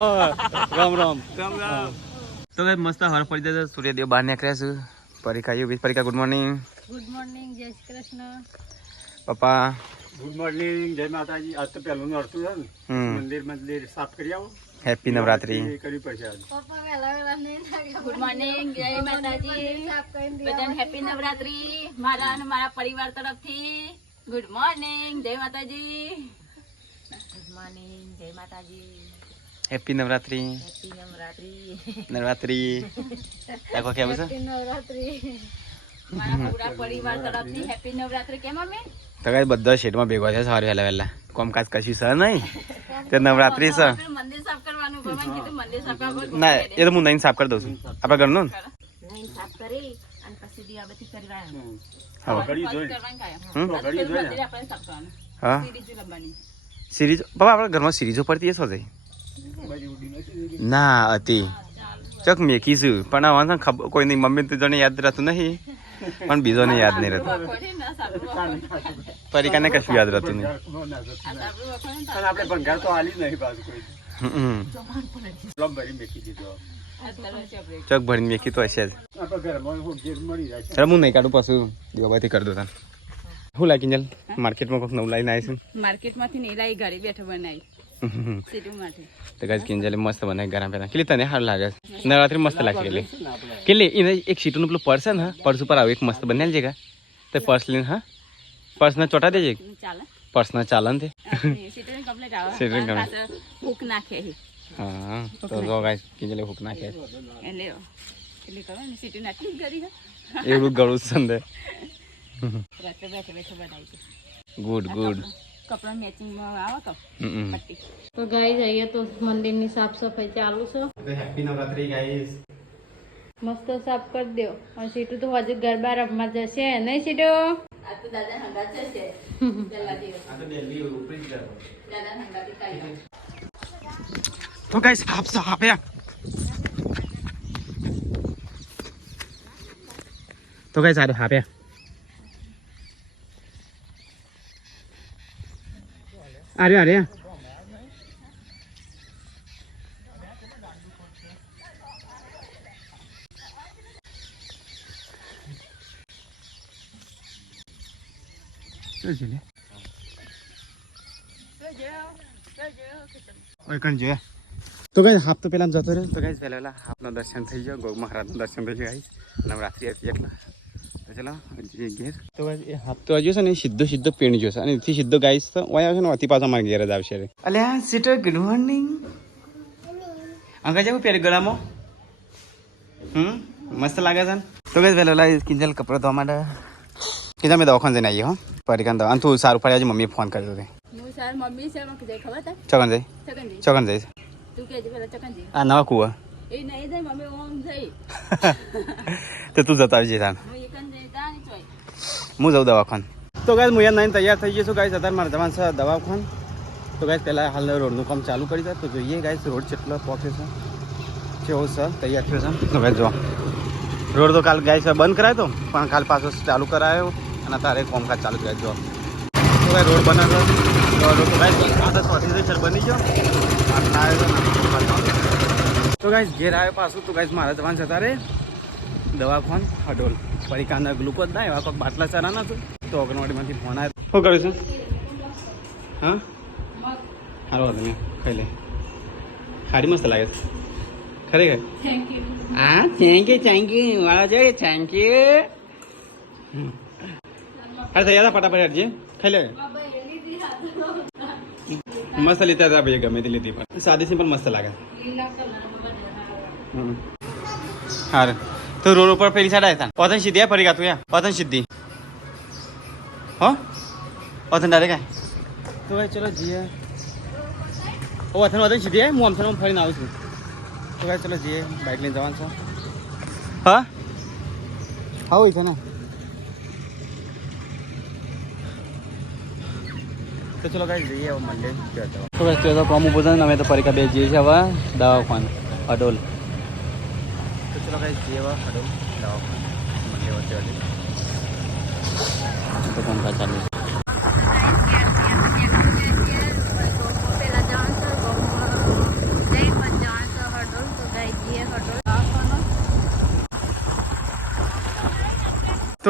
રામ રામ રામ રામ. તો મસ્ત હર પડી જાય સૂર્યદેવ બહાર નીકળ્યા છું. પરીકા ગુડ મોર્નિંગ. ગુડ મોર્નિંગ, જય શ્રી કૃષ્ણ. પપ્પા ગુડ મોર્નિંગ, જય માતાજી. આજ તો પહેલું નોરતું છે ને, મંદિર સાફ કરી આવો. હેપી નવરાત્રી. કરવી પડશે આજ. પપ્પા વહેલા નહીં લાગ્યા. ગુડ મોર્નિંગ, જય માતાજી. સાફ કરીને બધાને હેપી નવરાત્રી મારા અને મારા પરિવાર તરફથી. ગુડ મોર્નિંગ, જય માતાજી. ગુડ મોર્નિંગ, જય માતાજી. હેપી નવરાત્રી. હેપી નવરાત્રી. નવરાત્રી આખો કેવું છે? હેપી નવરાત્રી. મારા પૂરા પરિવાર તરફથી હેપી નવરાત્રી. કેમ અમે તો કઈ બધા શેડમાં ભેગા છે સવારે વહેલા કોમકાજ કશું છે નહીં તે નવરાત્રી છે. મંદિર સાફ કરવાનું ભગવાન કીધું મંદિર સાફ કરવાનું. ના એ તો હું નહીં સાફ કરી દઉં છું આપણા ઘરનું ને. નહીં સાફ કરી અને પછી દીવાબત્તી કરવાનું. હા ઘડી જોઈ. કરવાનું કાયમ. ઘડી જોઈ મંદિર આપણે સાફ કરવાનું. હા સીરીઝ લંબાની. સિરીઝ પપ્પા આપણા ઘરમાં સિરીઝો પડતી હશે જાય ના હતી ચક મેકી છું પણ આવા ખબર કોઈ નહીં મમ્મી તો જોને યાદ રહેતું નહીં પણ બીજોને યાદ નહીં રહેતું. વખોડી ના સાબરું પરિકાને કશું યાદ રહેતું નહીં. આ સાબરું વખોડી ને અને આપણે ભંગાર તો હાલી જ નહીં બાજુ કોઈ. હમ. પ્લમ ભરી મેકી દીધો. આટલા ચોપડે. ચક ભરીને મેકી તો હશે જ. આપણા ઘરમાં જે મળી જાય છે. અરે હું નહીં કાઢું પાછું દીવાબાથી કરી દો તને. શું લાગી ચાલ માર્કેટમાં કોઈક નવું લાવીને આવીશું. માર્કેટમાંથી નહીં લાવી ઘરે બેઠો બનાવી સીટું માટે. તો ગાઈસ કિંજલે મસ્ત બનાવી ગરમ પહેલા કેટલી તને સારું લાગે છે નવરાત્રી મસ્ત લાગશે કેટલી એને એક સીટનું પેલું પર્સ છે ને પર્સ ઉપર આવું એક મસ્ત બનાવી લેજે તે પર્સ લઈને હા પર્સને ચોટા દેજે ચાલે પર્સને ચાલે ને તે સીટું કમ્પ્લીટ આવે સીટું complete. પાછળ હૂક નાખે છે. હા તો જો ગાઈસ કિંજલે હુક નાખે એટલે એટલી કરો ને સીટું નાખી કરી એવું ગળું છે ને રાત્રે બેઠે બેઠે બનાવી છે. ગુડ ગુડ કપડા મેચિંગમાં આવો તો પટ્ટી. તો ગાઈસ અહીંયા તો મંદિરની સાફ સફાઈ ચાલુ છે. હેપી નવરાત્રી ગાઈસ મસ્ત સાફ કરી દો અને સીટું તો હજુ ગરબા રમવા જશે નહીં સીટો. આ તો દાદા હંગાત છે પહેલા દિવસ આ તો દિલ્હી ઉપર જ દાદા હંગાતી કાઢી. તો ગાઈસ આપ્યા તો ગાઈસ આપ્યા અરે તો ગાઈસ હાફ તો પેલા જતો રહ્યો તો ગાઈસ પહેલા હાફના દર્શન થઈ ગયો ગૌ મહારાજનું દર્શન થઈ ગયું ગાઈસ નવરાત્રી હતી એટલે ચલો ઘેર તો ગાઈસ એ હાફ તો હજુ છે ને સીધો પીણ જોશે અને એથી સીધો ગાઈસ તો વયા આવશે ને અતિ પાછો અમારા ઘેર જ આવશે અલ્યા સીટો ગુડ મોર્નિંગ અંકા જેવું પહેરી ગળામાં મસ્ત લાગે છે તો ગાઈસ પહેલા કિંજલ કપડો ધોવા માટે કિંજલ મેં દવાખાને જઈને આવીએ હો પરિકાન દવા અને તું સારું પડે આજે મમ્મીએ ફોન કર્યો હતો હું સર મમ્મી છે મને જઈ ખબર હતા ચોકન જઈ ચકનજી ચોકન જઈશ તું કહેજે પેલા ચકનજી આ નવા કુવા એ નહીં જાય મમ્મી ઓમ જઈ તો તું જતા આવજે તાન હું એકન જઈ તા ની ચોય હું જાઉં દવાખાન તો ગાઈસ હું અહીંયા તૈયાર થઈ જઈશું ગાઈસ અત્યારે મારે જવાનું છે દવાખાન તો ગાઈસ પહેલાં હાલ રોડનું કામ ચાલુ કરી દે તો જોઈએ ગાઈસ રોડ કેટલો પહોંચે છે કેવો છે તૈયાર થયો છે તો ગાઈસ જો રોડ તો કાલ ગાઈસ બંધ કરાયો તો પણ કાલ પાછો ચાલુ કરાયો અને તારે કામકાજ ચાલુ કર્યા જો તો ગાઈસ રોડ બનાવ્યો તો ગાઈસ આ તો ચોથી સર બની ગયો આટલા આવ્યો તો ગાઈસ ઘેર આવ્યો પાછું તો ગાઈસ મારે જવાનું છે તારે દવાખાન હડોલ પરિકાના ગ્લુકોઝ ના એવા કોઈક બાટલા ચરાના છું તો અંગણવાડીમાંથી ફોન આવ્યો શું કર્યું છે હા સારું તમે ખાઈ લે ખાડી મસ્ત લાગે છે ખરેખર હા થેન્ક યુ વાળા છે થેન્ક યુ હા થઈ ગયા ફટાફટ હટજે ખાઈ લે મસ્ત લીધા હતા ભાઈ ગમે તે લીધી પણ સાદી સિમ્પલ મસ્ત લાગે હા તો રોડ ઉપર પેલી સાઈડ આવ્યા હતા ઓથન સીધી ફરી તું યા ઓથન સીધી હો ઓથન ડાયરેક્ટ તો ભાઈ ચલો જઈએ ઓથન સીધી હું આમથન ફરીને આવું છું તો ભાઈ ચલો જઈએ બાઇક લઈને જવાનું છો હા હા હોય છે ને તો ચલો ગાઈસ જઈએ હવે મંડે તો ગાઈસ તો કોમ ઉભો છે ને અમે તો પરીક્ષા બે જઈએ છીએ હવે દવાખાન હડોલ તો ચલો ગાઈસ જઈએ હવે હડોલ દવાખાન મંડે વચ્ચે તો કોમ કા ચાલુ પેલા જવાનું છે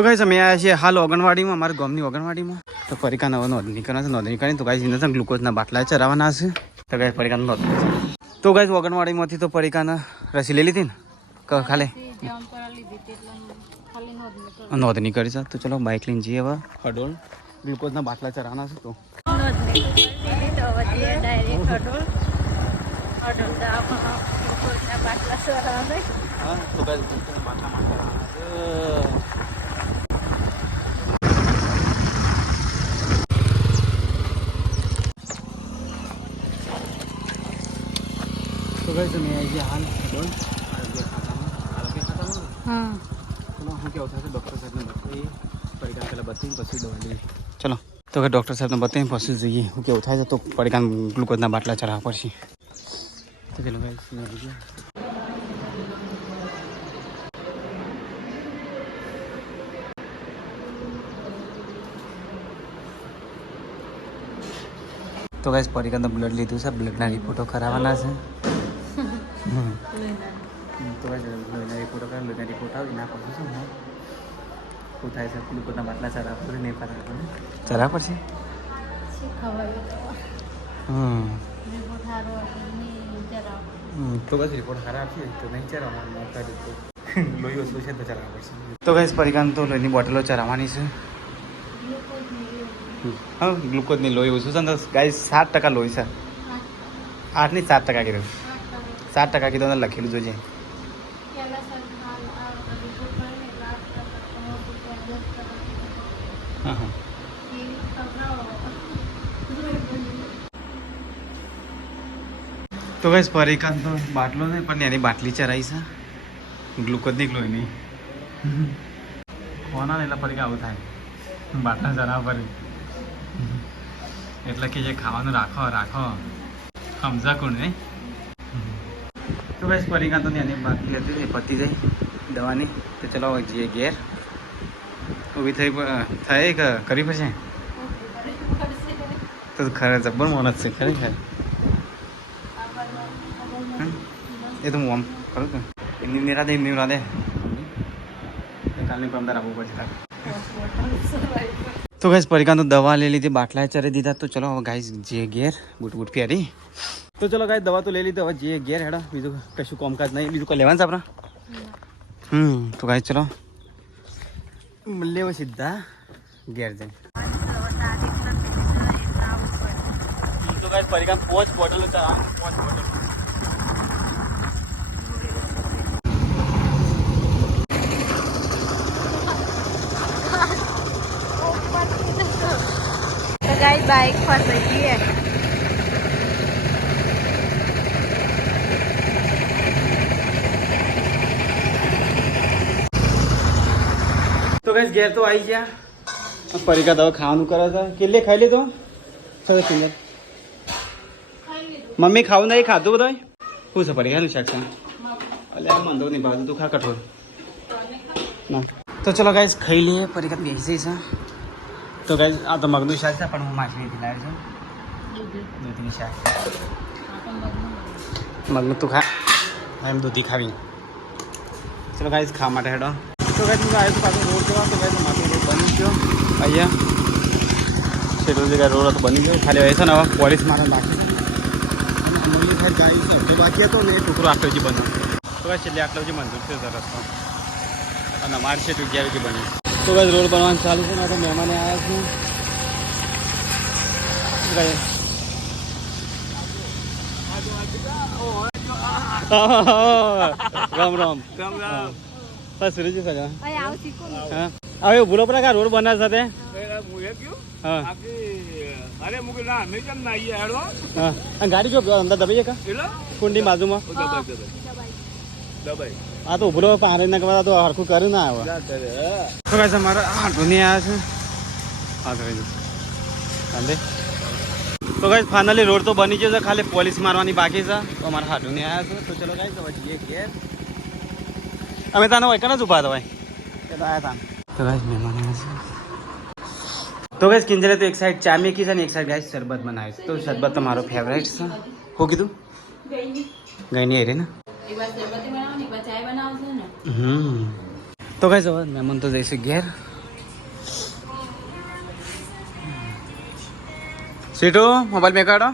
તો ગાઈસ અમે આવ્યા છીએ હાલ ઓગણવાડીમાં, અમારા ગામની ઓગણવાડીમાં. તો પરિકા નવો નોંધણી કરવાના છે. નોંધણી કરીને તો ગાઈસ એને ગ્લુકોઝના બાટલા ચરાવવાના છે. તો ગાઈસ પરિકાનું નોંધણી. તો ગાઈસ ઓગણવાડીમાંથી તો પરિકાના રસી લઈ લીધી ને ખાલી નોંધણી કરી છે. તો ચલો બાઇક લઈને જઈએ હવે હડોળ. ગ્લુકોઝના બાટલા ચરાવવાના છે. તો હા તો ગાઈસ ગ્લુકોઝના બાટલા માટે તો ગાઈસ અમે આવી ગયા હાલ હડોળ આરોગ્ય ખાતામાં. હા ચલો હું કેવું થશે ડૉક્ટર સાહેબને બતાવીએ. પરિકાન પહેલાં બતાવીને પછી દવા લઈએ. ચલો તો કે ડૉક્ટર સાહેબને બતાવીને પછી જઈએ હું કેવું થાય છે. તો પરિકાન ગ્લુકોઝના બાટલા ચડાવવા પડશે. તો ચલો ગાઈસ આવી ગયા. તો ગાઈસ પરિકાન તો બ્લડ લીધું છે. બ્લડના રિપોર્ટો કરાવવાના છે. તો ગાઈસ લોહીના રિપોર્ટો કરાવ. લોહીના રિપોર્ટ આવે એના પછી શું શું થાય છે. ગ્લુકોઝના બાટલા ચડાવવા પડે નહીં ચડાવવા પડશે. તો બસ રિપોર્ટ ખરાબ છે તો નહીં ચડાવવાનું. લોહી ઓછું છે તો ચડાવવા પડશે. તો ગાઈસ પરિકાન તો લોહીની બોટલો ચડાવવાની છે. હા ગ્લુકોઝની લોહી ઓછું છે ને ગાઈસ 7% લોહી છે. 8 નહીં 7% કીધું. 7% કીધું લખેલું જોજે. હા હા તો ગાઈસ પરિકાન તો બાટલો નહીં પણ એની બાટલી ચરાઈ છે. ગ્લુકોઝની લોહી નહીં કોના એટલે પરિકા આવું થાય. બાટલા ચરાવવા પડે એટલે કે જે ખાવાનું રાખો સમજા કોણ નહીં. તો ગાઈસ પરિકા તો એની બાટલી હતી એ પતી જાય દવાની. તો ચલો જઈએ ઘેર. ઊભી થઈ કે કરવી પડશે. તો ખરે જબ્બર મોનત છે ખરેખર. એ તો હું આમ કરું કે એમની નિરાદે કાલની પમદાર આપવું પડશે. તો ગાઈસ પરિકાન તો દવા લઈ લીધી, બાટલા ચરી દીધા. તો ચલો હવે ગાઈસ જે ઘેર બૂટ પહેરી. તો ચલો ગાઈસ દવા તો લઈ લીધી. હવે જે ઘેર હેડા બીજું કશું કામકાજ નહીં. બીજું કોઈ લેવાનું છે આપણા. તો ગાઈસ ચલો લેવો સીધા ઘેર જઈને. તો ગાઈસ પરિકાન 5 બોટલો ચા 5 બોટલ. ગાઈસ બાઈક ફસાઈ ગઈ. તો ગાઈસ ઘેર તો આવી ગયા. પરિકા દવા ખાવાનું કરે છે. કેટલે ખાઈ લીધો સરસ સુંદર. મમ્મી ખાવું નહીં ખાધું બધા શું છે પરિકાનું શાક છે. એટલે આ મંદો નહીં બાજુ તું ખા કઠોળ ના. તો ચલો ગાઈસ ખાઈ લઈએ. પરિકા બેસી છે. તો ગાઈસ આ તો મગનું શાક છે પણ હું માછલીથી લાવી છું. દૂધીની શાક મગનું તું ખા એમ દૂધી ખાવી. ચલો ગાઈસ ખાવા માટે હેડો. તો ગાઈસ હું આવ્યો પાછો રોડ જોવા. તો ગાઈસ માથે રોડ બની ગયો અહીંયા છેલ્લો જગ્યાએ રોડ હતો બની ગયો. ખાલી હોય છે ને હવે પોલીસ મારે બાકી છે. અમૂલ્ય સાહેબ ગાડી છે તે બાકી હતો ને એ ટુકડો આટલો જે બન્યો. તો ગાઈસ છેલ્લે આટલો જે મંજૂર છે રસ્તો અને અમારી છે 11 વાગે બની. તો ગાઈસ રોડ બનવાનું ચાલુ છે ને તો મહેમાને આવ્યા છે. રામ રામ બસ સુરેજી સગા હા હવે ભૂલો પડે કે રોડ બના સાથે. હા ગાડી જો અંદર દબાઈ કા કુંડી બાજુમાં. આ તો ઉભરો પારે ના કહેવાય તો હરખું કર્યું ના આવે. તો ગાઈસ અમારા હાટો નહીં આવ્યા છે. હા કરી દઉં તો ગાઈસ ફાઇનલી રોડ તો બની ગયો છે. ખાલી પોલીસ મારવાની બાકી છે. તો અમારા હાટો નહીં આવ્યા છે. તો ચલો ગાઈસ હવે જઈએ ઘેર. અમે તાને હોય કને જ ઉભા હતા ભાઈ એ તો આવ્યા હતા. તો ગાઈસ મહેમાન આવ્યા છે. તો ગાઈસ કિંજલે તો એક સાઈડ ચા મેકી છે ને એક સાઈડ ગાઈસ શરબત બનાવે છે. તો શરબત તો મારો ફેવરેટ છે. શું કીધું ગઈની આવી ને તો ગાઈસ હવે મહેમાન તો જઈશું ઘેર. सीटू मोबाइल में काढो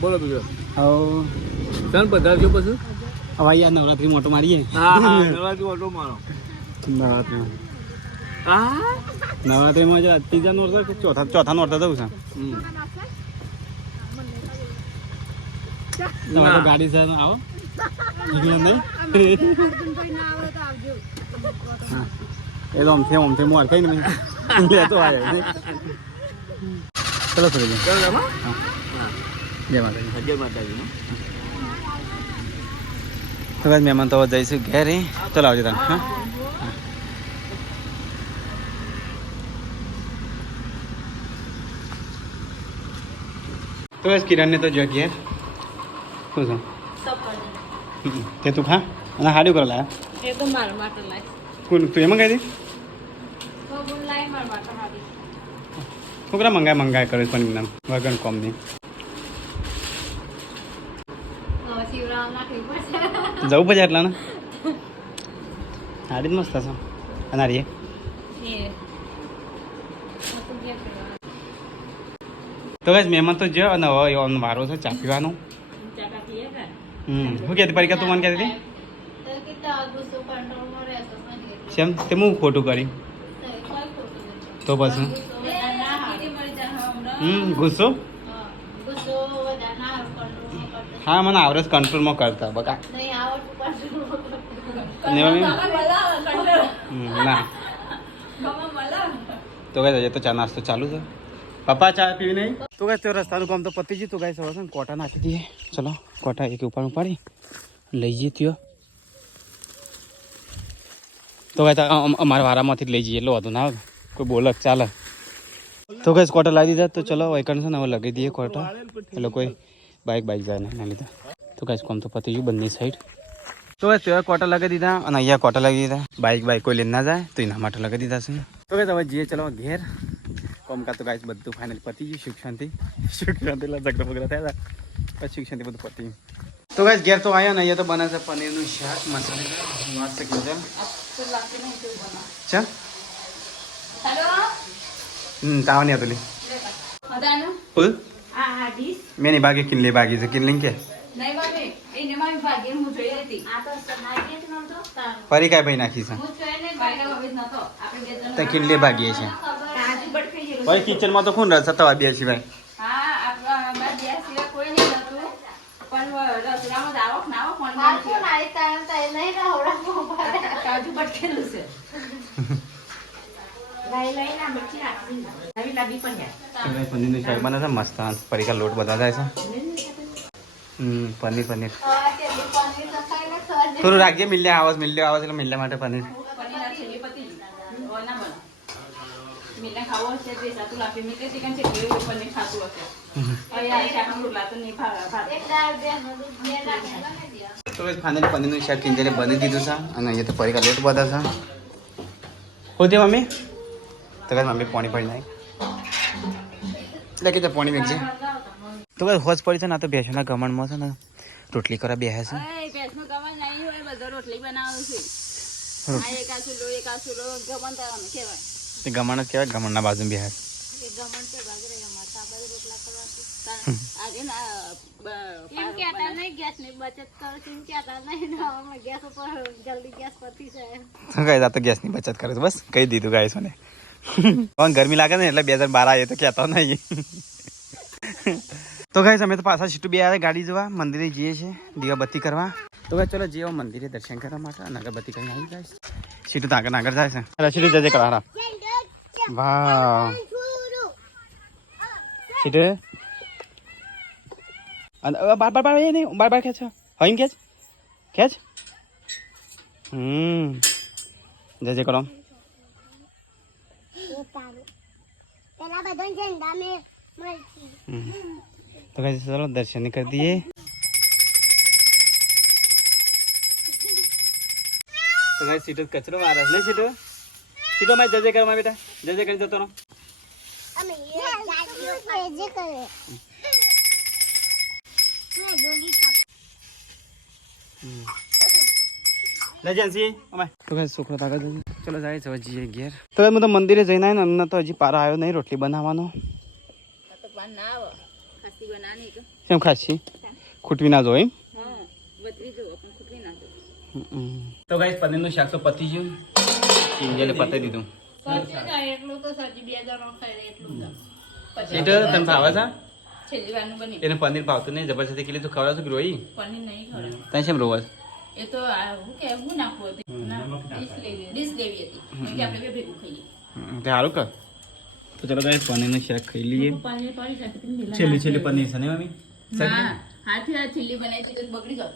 બોલો બીજો હવે ચાલ પધારજો પછી અહીંયા નવરાત્રી મોટો મારીએ નવરાત્રી ઓટો મારો નવરાત્રીમાં જે ત્રીજા નોરતા કે ચોથા નોરતા જવું છે તમારે તો ગાડી છે આવો નહીં એ તો આમથી મોર કઈ નહીં લેતો આવ્યો ચલો ફરી જય માતાજી જય માતાજી તો બસ મહેમાન તો જઈશું ઘેરે ચલો આવજો તને હા તો બસ કિરણને તો જો ઘેર શું છે તે તું ખા અને હાડ્યું કરો લાયા એ તો મારા માટે લાય કોણ તું એમાં કહી દે બબુન લાય મારા માટે હારી છોકરા મંગાય કરે પણ નામ વગર કોમ નહીં શિવરામ નાખવી પડશે જવું પડે એટલા ને હાડી જ મસ્ત છે અને હારીએ તો બસ મહેમાન તો જો અને હવે વારો છે ચા પીવાનો શું કહેતી પરીક્ષા તું મને કહેતી હતી શેમ તે હું ખોટું કરી તો પછી ગુસ્સો હા મને આવડે કંટ્રોલમાં કરતા બકા ના તો કઈ તો ચા નાસ્તો ચાલુ છે પપ્પા ચા પીવી નહીં તો કઈ તો રસ્તાનું કામ તો પતી ગયું તો કઈ સવાર છે ને કોટા નાખી દઈએ ચલો કોટા એક ઉપાડી લઈ જઈએ ત્યો તો કઈ અમારા વારામાંથી જ લઈ જઈએ એટલો વધુ ના આવે કોઈ બોલક ચાલે તો કઈ કોટા લાવી દીધા તો ચલો વૈકણ છે ને હવે લગાવી દઈએ કોટા એટલે કોઈ બાઇક જાય ને એના લીધે તો કઈ કામ તો પતી ગયું બંને સાઈડ તો બસ ત્યાં કોટા લગાવી દીધા અને અહીંયા કોટા લગાવી દીધા બાઇક કોઈ લઈને ના જાય તો એના માટે લગાવી દીધા છે તો બસ હવે જઈએ ચલો ઘેર કોમકા તો ગાઈસ બધું ફાઇનલ પતી ગયું સુખ શાંતિ ઝઘડા બગડા થયા હતા પછી સુખ શાંતિ બધું પતી ગયું તો ગાઈસ ઘેર તો આવ્યા ને અહીંયા તો બને છે પનીરનું શાક મસાલેદાર મસ્ત કીધું ચાલ તાવ નહીં હતું ફૂલ મેં નહીં બાકી કિનલી બાકી છે કિનલિંગ કે ફરી કાંઈ ભાઈ નાખી છે તો કિનલી ભાગીએ છે ભાઈ કિચનમાં તો કોણ રહેશે તવા બે સિવાય પનીરનું શાક બને છે મસ્ત પરીકા લોટ બધા થાય છે પનીર થોડું રાખજે મિલ્યા આવાજ એટલે મિલ્યા માટે પનીર તો ફાઇનલી પનીરનું શાક કિંજરે બની દીધું છે અને અહીંયા તો પરીકા લોટ બધા છે હોતી મમ્મી તો કઈ મમ્મી પાણી પડી નાખ એટલે કે પાણી વેચજે તો કઈ હોજ પડી છે ને આ તો ભેંસોના ગમણમાં છે ને રોટલી કરવા બેસે છે ગમણ જ કહેવાય ગમણના બાજુ બેસે તો ગેસની બચત કરે છે બસ કહી દીધું ગાઈસ મને પણ ગરમી લાગે ને એટલે 2012 આવે તો કહેતો નહીં તો ગાઈસ અમે તો પાછા સીટું બે આવે ગાડી જોવા મંદિરે જઈએ છીએ દીવાબત્તી કરવા તો ગાઈસ ચલો જઈએ મંદિરે દર્શન કરવા માટે અને અગરબત્તી કરીને આવી ગાઈસ સીટું તો આગળ જાય છે અરે સીટું જજે કરા વાહ સીટું અને બાર એ નહીં બાર ખેંચ હઈમ ખેંચ જજે કરો तो कैसे चलो दर्शन कर दिए तो गाइस सीटो कचरो मारा नहीं सीटो मैं जजे कर बेटा जजे कर देता रहो લે જેન્સી અમાય તો ગાઈસ છોકરો તાકાત ચલો જાય છે જઈએ ઘેર તો હું તો મંદિરે જઈને આવ્યો ને તો હજી પારો આવ્યો નહીં રોટલી બનાવવાનો તો પાન ના આવે ખાસી બનાની કે કેમ ખાસી ખૂટવી ના જો એમ હા બતરી જો પણ ખૂટવી ના જો તો ગાઈસ પનીરનું શાક તો પતી ગયું કિંજલે પતાઈ દીધું એટલું તો સજી 2 જણો ખાય એટલું એટલે તને ભાવે છે છેલ્લી વારનું બની એને પનીર ભાવતું નહીં જબરજસ્તી કેટલી તું ખવડાવશું કે રોઈ પનીર નહીં ખવડાવ તને કેમ રોવા એ તો હું કે હું નાખવું હતી ડીશ લેવી હતી કે આપણે બે ભેગું ખાઈએ તે સારું કર તો ચલો ગાઈસ પનીરનું શાક ખાઈ લઈએ પનીર પડી શકે છેલ્લી પનીર છે ને મમ્મી હા હાથી આ છેલ્લી બનાવી છે તો બગડી જાવ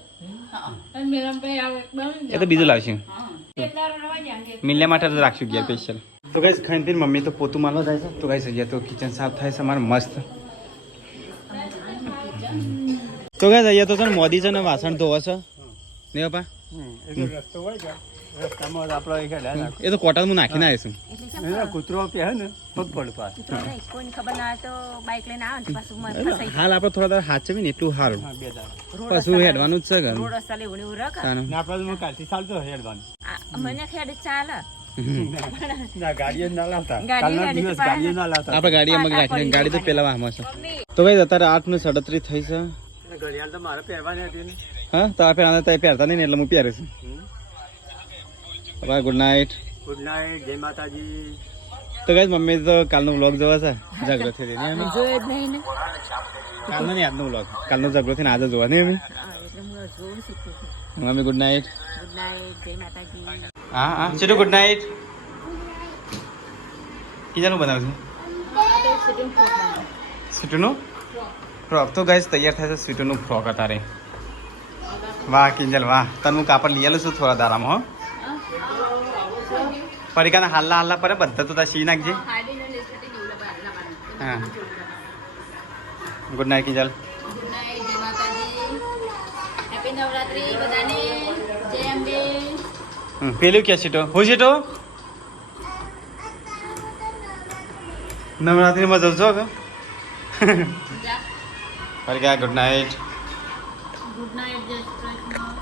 હા અને મેરમ ભાઈ આવે બની એ તો બીજું લાવશું હા એટલા રવા જાય મિલ્યા માટે તો રાખશું ગયા સ્પેશિયલ તો ગાઈસ ખાઈને પીને મમ્મી તો પોતું મારવા જાય છે તો ગાઈસ અહીંયા તો કિચન સાફ થાય છે અમારે મસ્ત તો ગાઈસ અહીંયા તો છે ને મોદી છે ને વાસણ ધોવે છે ને બાપા રસ્તો હોય કે રસ્તામાં આપણો એક હેડા નાખો એ તો કોટામાં નાખીને આવીશું કૂતરો પે ને પગ પડ પાસ કોઈને ખબર ના હોય તો બાઈક લઈને આવે ને પાછું હાલ આપણે થોડા દાડા હાચવી ને એટલું સારું હા 2 દાડા પાછું હેડવાનું જ છે ઘર રોડ રસ્તા લેવું એવું રખ ના આપણે કાલથી ચાલતો હેડવાનું મને ખેડ ચાલે ના ગાડીઓ ના લાવતા ગાડીઓ કાલના દિવસ ગાડીઓ ના લાવતા આપણે ગાડી અમારી રાખીને ગાડી તો પેલા વાહમાં છે તો ભાઈ અત્યારે 8:37 થઈ છે ઘડિયાળ તો મારે પહેરવાની હતી ને હા તો આ પહેરતા પહેરતા નહીં ને એટલે હું પહેરીશ bye good night good night જય માતાજી તો ગાઈસ મમ્મી તો કાલનો વ્લોગ જોવા છે ઝઘડો થઈ રહી અમે જોયો જ નહીં ને કાલનો નહીં આજનો વ્લોગ કાલનો ઝઘડો થઈને આજે જોવા નહીં અમે એટલે હું જોઉં શીખું છું mummy good night good night જય માતાજી હા હા ચલો ગુડ નાઇટ કીજાનું બનાવશું સ્વીટુનું ફ્રોક તો ગાઈસ તૈયાર થાય છે સ્વીટુનું ફ્રોક અત્યારે વાહ કિંજલ વાહ તને હું કાપડ લઈ આલું છું થોડા દારામાં હો પરીકાના હાલ્લા પર બધા તો તા સી નાખજે હા good night Kinjal good night જય માતાજી હેપી નવરાત્રી બધાને જય અંબે પેલું ક્યાં સીટો હું સીટો નવરાત્રીમાં જવું છો કે જા પરીકા ગુડ નાઇટ ગુડ નાઇટ જય શ્રી કૃષ્ણ